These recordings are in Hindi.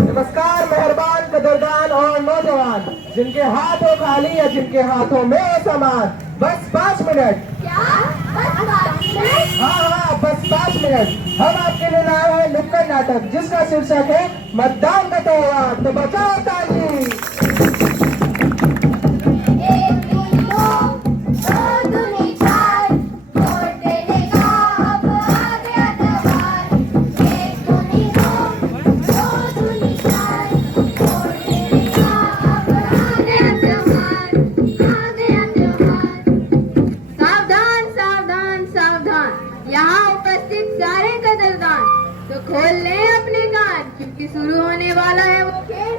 नमस्कार मेहरबान, कदरदान और नौजवान, जिनके हाथों खाली या जिनके हाथों में सामान, बस 5 मिनट। क्या? बस 5 मिनट? हाँ, बस 5 मिनट। हम आपके लिए लाए हैं नुक्कड़ नाटक, जिसका शीर्षक है मतदान का त्योहार। तो बचाओ ताली। एक दूनी दो दूनी चार, वोट देने का अब आ गया त्योहार। एक दूनी दो दूनी चार, वोट देने का अब आ गया त्योहार, आ गया त्योहार। सावधान सावधान सावधान, यहाँ उपस्थित सारे कदरदान, तो खोल लें अपने कान, क्योंकि शुरू होने वाला है वो खेल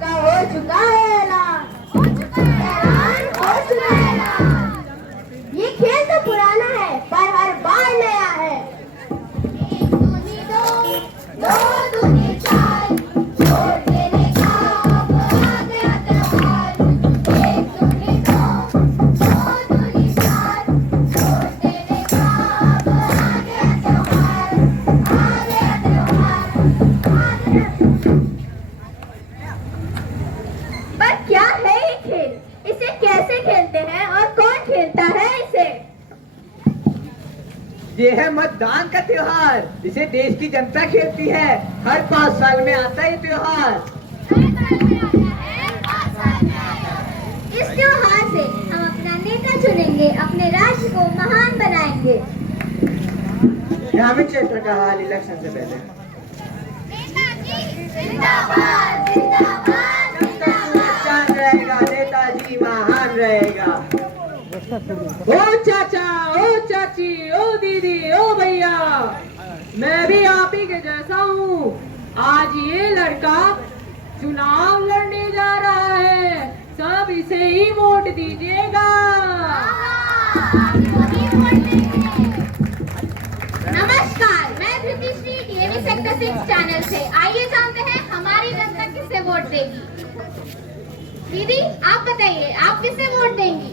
का हो चुका है ऐलान। हो चुका है ऐलान, हो चुका है ऐलान। ये खेल तो पुराना है, पर हर बार नया है। एक दूनी दो दूनी चार, वोट देने का अब आ गया त्योहार। एक दूनी दो दूनी चार, वोट देने का अब आ गया त्योहार, आ गया त्योहार, आ गया त्योहार। पर क्या है ये खेल? इसे कैसे खेलते हैं और कौन खेलता है इसे? ये है मतदान का त्योहार, इसे देश की जनता खेलती है। हर 5 साल में आता है ये त्योहार। इस त्योहार से हम अपना नेता चुनेंगे, अपने राज्य को महान बनाएंगे। ग्रामीण क्षेत्र का हाल इलेक्शन से पहले। नेताजी जिंदाबाद, जिंदाबाद, जिंदाबाद। चांद रहेगा, नेताजी महान रहेगा। ओ चाचा, ओ चाची, ओ दीदी, ओ भैया, मैं भी आप ही के जैसा हूँ। आज ये लड़का चुनाव लड़ने जा रहा है, सब इसे ही वोट दीजिएगा। नमस्कार, मैं धृतिश्री, टीवी सेक्टर 6 चैनल से। आइए जानते हैं हमारी जनता किसे वोट देगी। दीदी आप बताइए, आप किसे वोट देंगी?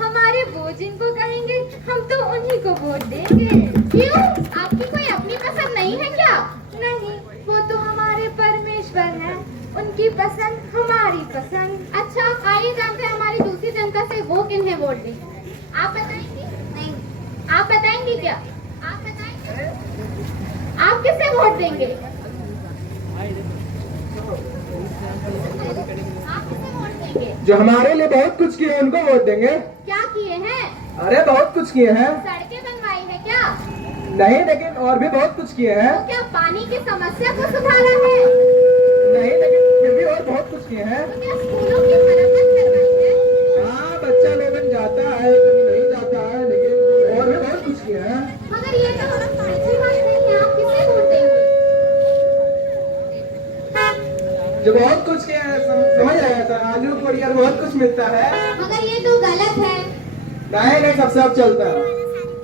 हमारे वो जिनको कहेंगे हम तो उन्हीं को वोट देंगे। क्यों? आपकी कोई अपनी पसंद नहीं है क्या? नहीं, वो तो हमारे परमेश्वर हैं, उनकी पसंद हमारी पसंद। अच्छा, आइए जानते हैं हमारी दूसरी जनता से वो किन्हें वोट देंगे। आप बताएंगी? नहीं। आप बताएंगी क्या? आप बताएंगे? आप किसे वोट देंगे? आप किसे वोट देंगे? जो हमारे लिए बहुत कुछ किए उनको वोट देंगे। क्या किए हैं? अरे बहुत कुछ किए हैं। सड़कें बनवाई है क्या? नहीं, लेकिन और भी बहुत कुछ किए हैं। तो क्या पानी की समस्या को सुधारा है? नहीं, लेकिन फिर भी और बहुत कुछ किए हैं। तो क्या स्कूलों की मरम्मत करवाई है? हाँ, बच्चा लेवन जाता है, कभी नहीं जाता है, लेकिन और भी बहुत कुछ किए हैं। मगर ये तो अच्छी बात नहीं है। आप किसे वोट देंगे? जो बहुत कुछ किए हैं, समझ रहे हैं सर, आलू पूड़ी और बहुत कुछ मिलता है। मगर ये तो गलत है। नहीं, सब चलता है।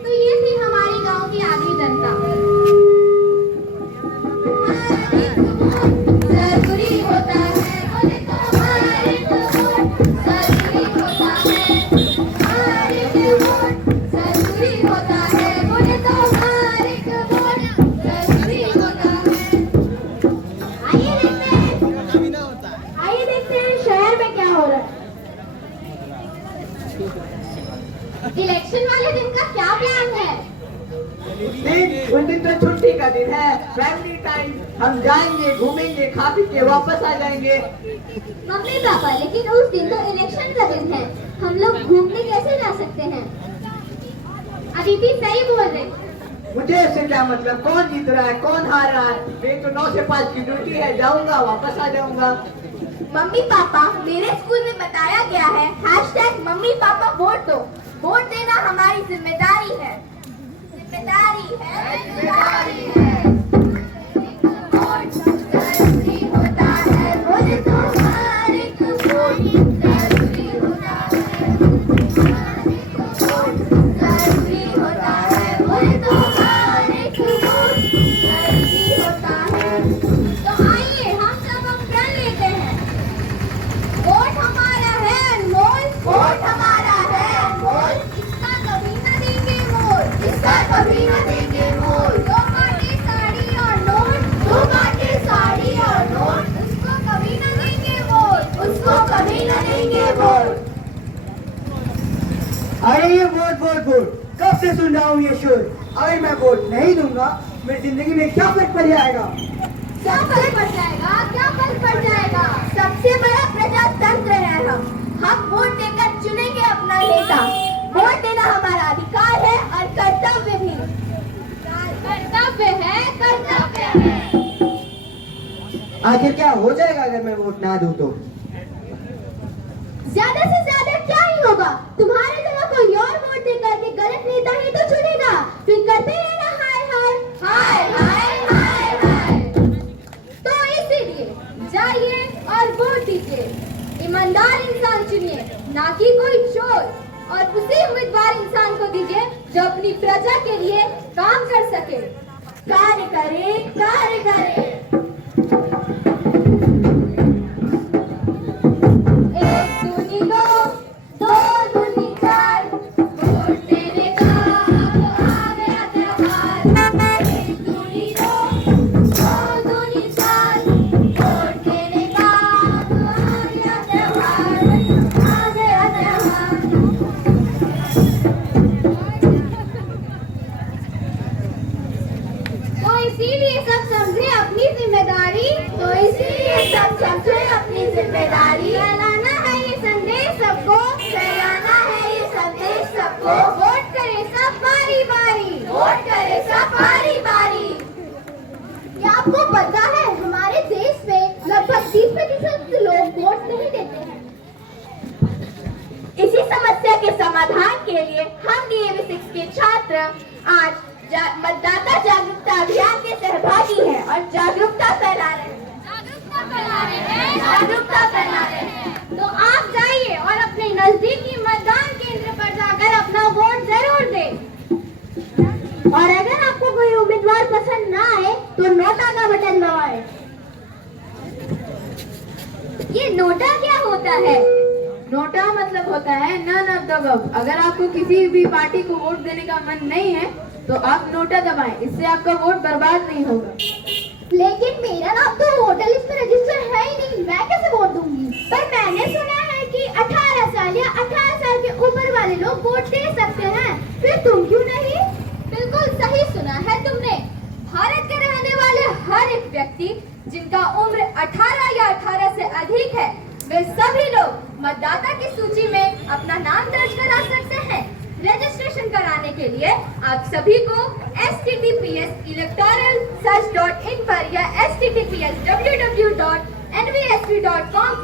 तो ये थी हमारी गांव की आधी जनता। जरूरी होता है बोले तो हमारे को वोट, जरूरी होता है हमारे को वोट, जरूरी होता है बोले तो हमारे को वोट, जरूरी होता है। आइए देखते हैं शहर में क्या हो रहा है। इलेक्शन वाले दिन का क्या प्लान है? उन दिन तो छुट्टी का दिन है, फैमिली टाइम। हम जाएंगे, घूमेंगे, खा पी के वापस आ जाएंगे। मम्मी पापा, लेकिन उस दिन तो इलेक्शन का दिन है, हम लोग घूमने कैसे जा सकते हैं? अदिति सही बोल रहे। मुझे इससे क्या मतलब, कौन जीत रहा है कौन हार रहा है। मेरी तो 9 से 5 की ड्यूटी है, जाऊंगा वापस आ जाऊंगा। मम्मी पापा, मेरे स्कूल में बताया गया है #मम्मी पापा वोट दो। वोट देना हमारी जिम्मेदारी है। जिम्मेदारी है, जिम्मेदारी है। वोट जरूरी होता है बोले तो हमारे को वोट, जरूरी होता है हमारे को वोट, जरूरी होता है बोले तो हमारे को वोट, जरूरी होता है। तो आइए हम सब प्रण लेते हैं। वोट हमारा है अनमोल, वोट हमारा है अनमोल, इसका कभी न देंगे मोल, इसका कभी न देंगे अरे ये वोट वोट वोट कब से सुन रहा हूँ ये शोर। अगर मैं वोट नहीं दूंगा मेरी जिंदगी में क्या फर्क पड़ जाएगा? क्या फर्क पड़ जाएगा? क्या फर्क पड़ जाएगा? सबसे बड़ा प्रजातंत्र है हम वोट देकर चुनेंगे अपना नेता। वोट देना हमारा अधिकार है और कर्तव्य भी। कर्तव्य है, कर्तव्य है। आखिर क्या हो जाएगा अगर मैं वोट ना दूं तो? ज्यादा से ज्यादा क्या ही होगा? तुम्हारे जगह कोई और वोट देकर के गलत नेता ही तो चुनेगा। फिर करते रहना हाय हाय हाय हाय हाय हाय। तो इसीलिए जाइए और वोट दीजिए। ईमानदार इंसान चुनिए, ना कि कोई चोर। और उसी उम्मीदवार इंसान को दीजिए जो अपनी प्रजा के लिए काम कर सके। कार्य करे, कार्य करे। एक दूनी दो दूनी चार, वोट देने का अब आ गया त्योहार। एक दूनी दो दूनी चार, वोट देने का अब आ गया त्योहार, आ गया त्योहार। तो इसीलिए सब समझे अपनी जिम्मेदारी। तो इसीलिए सब समझे अपनी जिम्मेदारी। फैलाना है ये संदेश सबको, फैलाना है ये संदेश सबको। वोट करे सब बारी बारी, वोट करे सब बारी बारी। क्या आपको पता है हमारे देश में लगभग 30% लोग वोट नहीं देते हैं। इसी समस्या के समाधान के लिए हम DAV 6 के छात्र आज मतदाता जागरूकता अभियान के सहभागी हैं और जागरूकता फैला रहे हैं। जागरूकता फैला रहे हैं। तो आप जाइए और अपने नजदीकी मतदान केंद्र पर जाकर अपना वोट जरूर दें। और अगर आपको कोई उम्मीदवार पसंद ना आए तो नोटा का बटन दबाएं। ये नोटा क्या होता है? नोटा मतलब होता है नन ऑफ द अबव। अगर आपको किसी भी पार्टी को वोट देने का मन नहीं है तो आप नोटा दबाएं, इससे आपका वोट बर्बाद नहीं होगा। लेकिन मेरा नाम तो वोटर लिस्ट में रजिस्टर है ही नहीं, मैं कैसे वोट दूंगी? पर मैंने सुना है कि 18 साल या 18 साल के ऊपर वाले लोग वोट दे सकते हैं, फिर तुम क्यों नहीं? बिल्कुल सही सुना है तुमने। भारत के रहने वाले हर एक व्यक्ति जिनका उम्र 18 या 18 से अधिक है, वे सभी लोग मतदाता की सूची में अपना नाम दर्ज करा सकते हैं। रजिस्ट्रेशन कराने के लिए आप सभी को https electoralsearch.in पर या https www.nvsp.com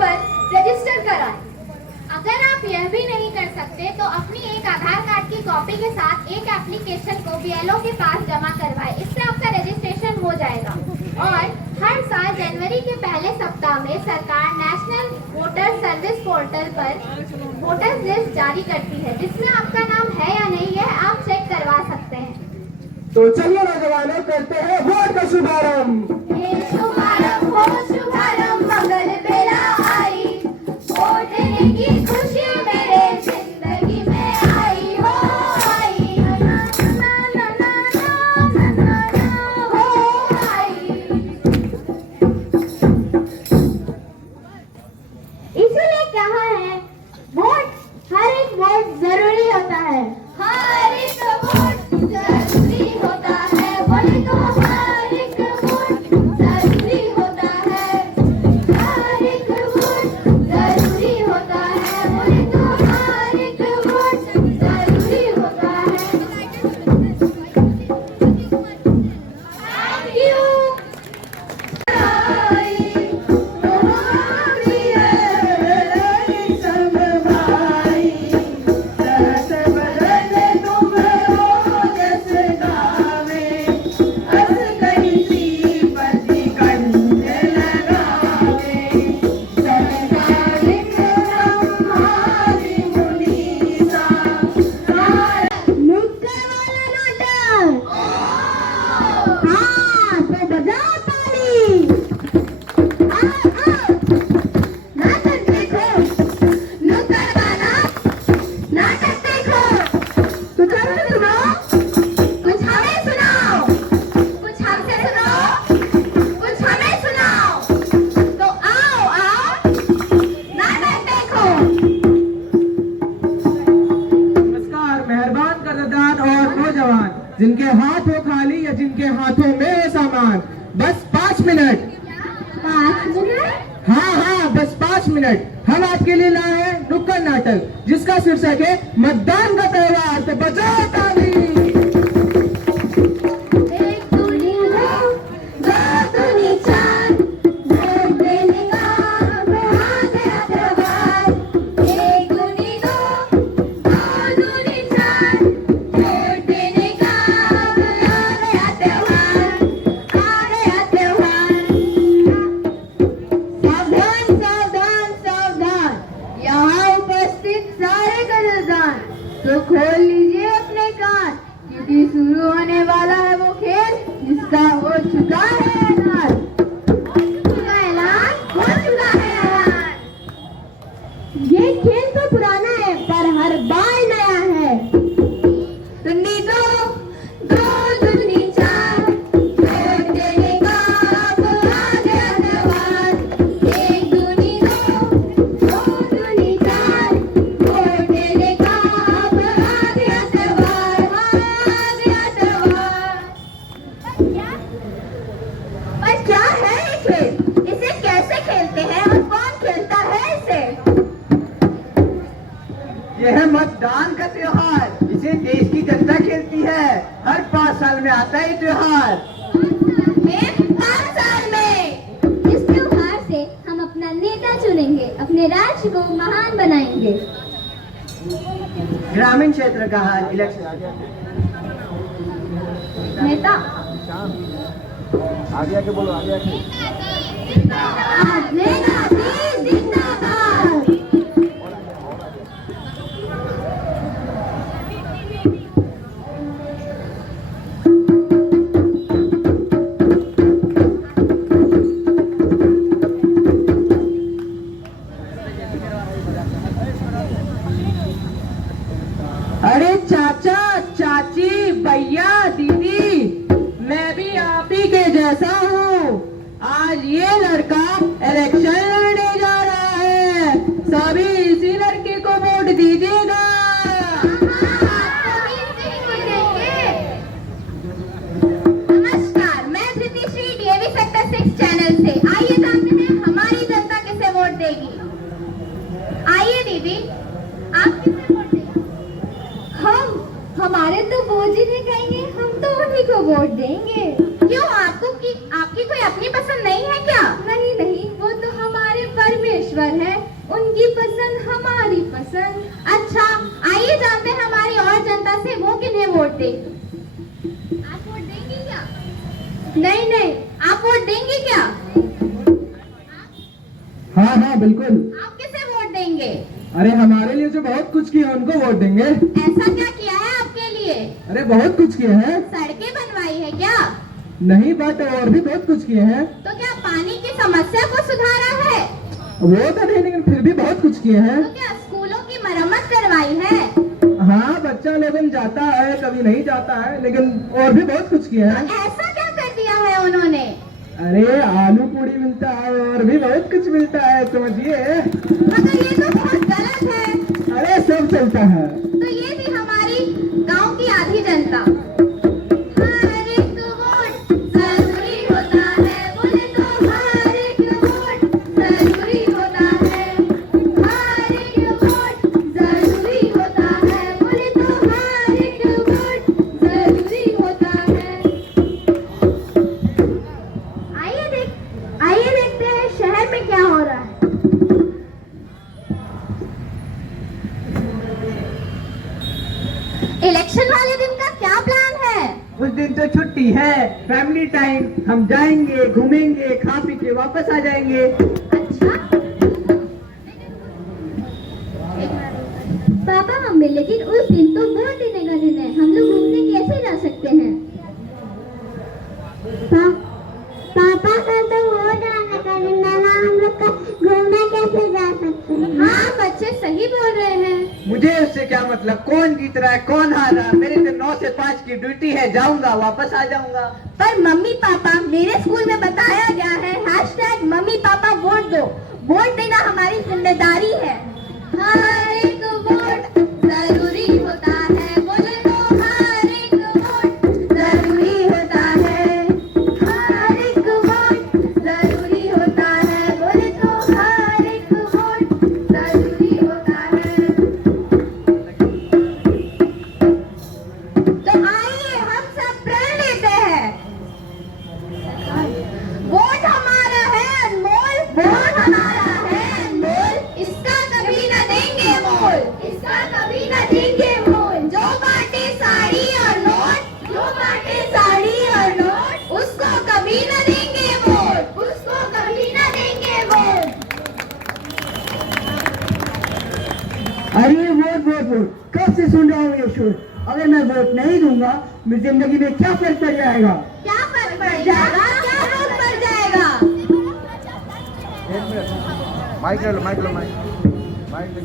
पर रजिस्टर कराएं। अगर आप यह भी नहीं कर सकते तो अपनी एक आधार कार्ड की कॉपी के साथ एक एप्लीकेशन को BLO के पास जमा करवाएं। इससे आपका रजिस्ट्रेशन हो जाएगा। और हर साल जनवरी के पहले सप्ताह में सरकार नेशनल वोटर सर्विस पोर्टल पर वोटर्स लिस्ट जारी करती है, जिसमें आपका नाम है या नहीं यह आप चेक करवा सकते हैं। तो चलिए नौजवानों करते हैं वोट का शुभारंभ। हे शुभारंभ हो शुभारंभ, मंगल बेला आई, वोट देने की खुशी मेरे जिंदगी में आई हो आई। ना ना ना ना ना ना ना हो आई। इसीलिए कहा है वोट, हर एक वोट जरूरी होता है। हर एक वोट जरूरी होता है, बोले तो हर एक वोट जिनके हाथ हो खाली या जिनके हाथों में हो सामान, बस 5 मिनट। 5 मिनट? हाँ, बस 5 मिनट। हम आपके लिए लाए हैं नुक्कड़ नाटक, जिसका शीर्षक है मतदान का त्योहार। तो बजाओ ताली। तो खोल लीजिए अपने कान, क्योंकि शुरू होने वाला है वो खेल जिसका हो चुका है ऐलान। हो चुका है ऐलान। ये खेल तो पुराना है पर हर बार नया है। दुनी दो दुनी चार, वोट देने का अब आ गया त्योहार। 1 दूनी 2 दूनी 4, वोट देने का अब आ गया त्योहार, आ गया त्योहार। पर क्या है ये खेल? इसे कैसे खेलते हैं और कौन खेलता है इसे? यह है मतदान का त्योहार। इसे देश की जनता खेलती है। हर 5 साल में आता है ये त्योहार। 5 साल में इस त्योहार से हम अपना नेता चुनेंगे, अपने राज्य को महान बनाएंगे। ग्रामीण क्षेत्र का हाल इलेक्शन। नेता आगे बोलो, आगे। नेताजी जिंदाबाद। अरे चाचा, चाची, भैया, दीदी, मैं भी आप ही के जैसा हूँ। आज ये लड़का इलेक्शन लड़ने जा रहा है, सभी इसी लड़के को वोट दीजिएगा। नमस्कार, मैं धृति श्री डीएवी सेक्टर 6 चैनल से। आइए जानते हैं हमारी जनता किसे वोट देगी। आइए दीदी, आप किसे वोट देंगे? हमारे तो वो जिन्हें कहेंगे हम तो उन्हीं को वोट देंगे। क्यों, आपकी कोई अपनी पसंद नहीं है क्या? नहीं, वो तो हमारे परमेश्वर है, उनकी पसंद हमारी पसंद। अच्छा, आइए जानते हैं हमारी और जनता से वो किन्हें वोट देगी। आप वोट देंगे क्या? नहीं, आप वोट देंगे क्या? हाँ, बिल्कुल। आप किसे वोट देंगे? अरे हमारे लिए जो बहुत कुछ किया है उनको वोट देंगे। ऐसा क्या किया है आपके लिए? अरे बहुत कुछ किए हैं। सड़कें बनवाई है क्या? नहीं, बट और भी बहुत कुछ किए हैं। तो क्या पानी की समस्या को सुधारा है? वो तो नहीं, लेकिन फिर भी बहुत कुछ किए हैं। तो क्या स्कूलों की मरम्मत करवाई है? हाँ, बच्चा लोगन जाता है, कभी नहीं जाता है, लेकिन और भी बहुत कुछ किए हैं। ऐसा क्या कर दिया है उन्होंने? अरे आलू पूरी मिलता है और भी बहुत कुछ मिलता है, समझिए। मगर ये तो बहुत गलत है। अरे सब चलता है। तो ये थी हमारी गांव की आधी जनता। हर एक वोट जरूरी होता है, बोले तो हर एक वोट जरूरी होता है। हर एक वोट जरूरी होता है, बोले तो हर एक वोट जरूरी होता है। आइए देखते हैं शहर में क्या हो रहा है। इलेक्शन वाले दिन का क्या प्लान है? उस दिन तो छुट्टी है, फैमिली टाइम। हम जाएंगे, घूमेंगे, खा पी के वापस आ जाएंगे। अच्छा पापा मम्मी, लेकिन उस दिन तो वोट देने का दिन है, हम लोग घूमने कैसे जा सकते हैं? पापा का तो वोट आने का दिन है ना, हम लोग घूमने कैसे जा सकते हैं? हाँ, बच्चे सही बोल रहे हैं। मुझे उससे क्या मतलब, कौन जीत रहा है कौन हार रहा है। मेरे तो 9 से 5 की ड्यूटी है, जाऊंगा वापस आ जाऊंगा। पर मम्मी पापा, मेरे स्कूल में बताया गया है हैशटैग मम्मी पापा वोट दो। वोट देना हमारी जिम्मेदारी है। हर एक वोट जरूरी होता है, बोले तो हर एक वोट कभी न देंगे वोट, उसको कभी न देंगे वोट। अरे वोट वोट वोट, कब से सुन रहा हूँ ये शोर। अगर मैं वोट नहीं दूंगा मेरी जिंदगी में क्या फर्क पड़ जाएगा। क्या फर्क पड़ जाएगा, क्या फर्क पड़ जाएगा।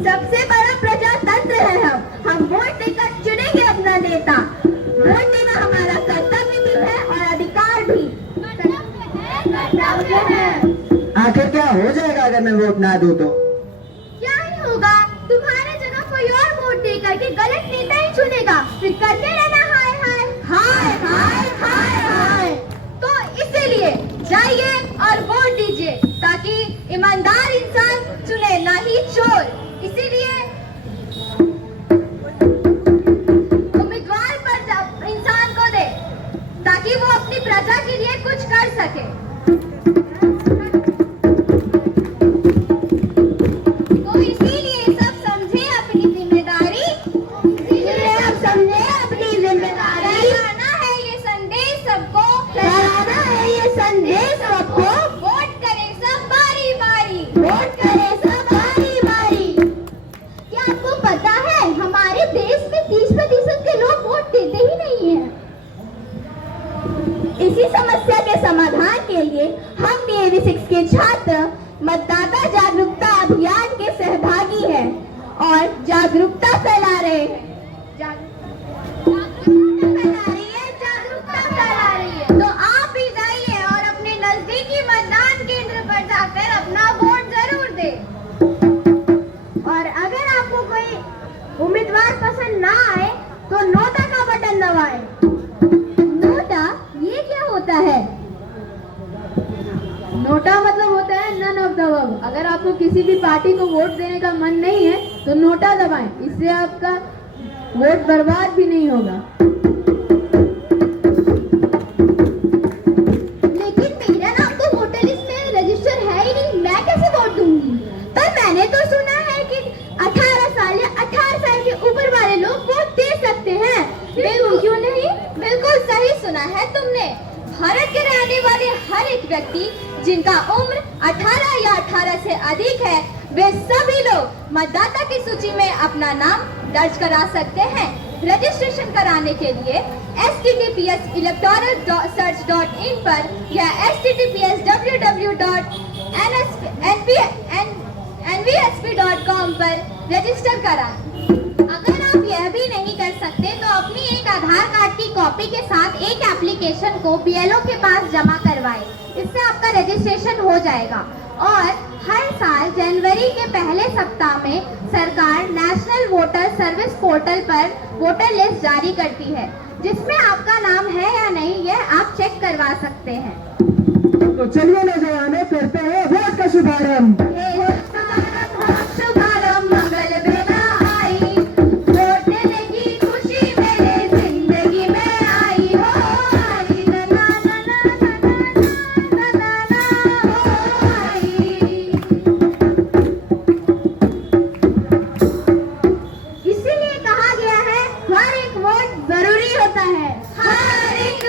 सबसे बड़ा प्रजातंत्र है हम वोट देकर चुनेंगे अपना नेता। वोट देना हमारा कर्तव्य भी है और अधिकार भी। कर्तव्य है। आखिर क्या हो जाएगा अगर मैं वोट ना दूं तो। क्या ही होगा, तुम्हारे जगह कोई और वोट दे करके गलत नेता ही चुनेगा, फिर करते रहना हाय हाय हाय हाय हाय हाय। तो इसीलिए जाइए और वोट दीजिए ताकि ईमानदार इंसान चुने, ना ही चोर। इसीलिए उम्मीदवार पर इंसान को दे ताकि वो अपनी प्रजा के लिए कुछ कर सके। तो इसीलिए सब समझे अपनी जिम्मेदारी, इसीलिए सब समझे अपनी जिम्मेदारी। फैलाना है ये संदेश सबको, फैलाना है ये संदेश सबको। वोट करें सब बारी बारी, वोट करें सब बारी बारी। क्या आपको पता है हमारे देश में 30% के लोग वोट देते ही नहीं हैं। इसी समस्या के समाधान के लिए हम DAV 6 के छात्र मतदाता जागरूकता अभियान के सहभागी हैं और जागरूकता फैला रहे हैं। जागरूकता फैला रही है। तो आप भी जाइए और अपने नजदीकी मतदान केंद्र पर जाकर अपना वोट जरूर दें। और अगर आपको कोई उम्मीदवार पसंद ना आए तो नोटा का बटन दबाएं। नोटा ये क्या होता है? नोटा मतलब होता है नन ऑफ द अबव। अगर आपको किसी भी पार्टी को वोट देने का मन नहीं है तो नोटा दबाएं, इससे आपका वोट बर्बाद भी नहीं होगा। लेकिन मेरा नाम तो वोटर लिस्ट में रजिस्टर है ही नहीं, मैं कैसे वोट दूंगी? पर मैंने तो सुना है कि 18 साल या 18 साल के ऊपर वाले लोग वोट दे सकते हैं। बिल्कुल, क्यों नहीं? बिल्कुल सही सुना है तुमने। भारत के रहने वाले हर एक व्यक्ति जिनका उम्र 18 या 18 से अधिक है, वे सभी लोग मतदाता की सूची में अपना नाम दर्ज करा सकते हैं। रजिस्ट्रेशन कराने के लिए https electoral-search.in पर या https www.nvsp.com पर रजिस्टर कराएं। अगर आप यह भी नहीं कर सकते तो अपनी एक आधार कार्ड की कॉपी के साथ एक एप्लीकेशन को BLO के पास जमा करवाएं। इससे आपका रजिस्ट्रेशन हो जाएगा। और हर साल जनवरी के पहले सप्ताह में सरकार नेशनल वोटर सर्विस पोर्टल पर वोटर लिस्ट जारी करती है, जिसमें आपका नाम है या नहीं यह आप चेक करवा सकते हैं। तो चलिए नौजवानों, करते हैं वोट का शुभारंभ। शुभारंभ मंगल बेला आई, वोट देने की खुशी मेरे जिंदगी में आई हो आई। ना ना ना ना ना ना ना ना हो आई। इसीलिए कहा गया है हर एक वोट जरूरी होता है। हर एक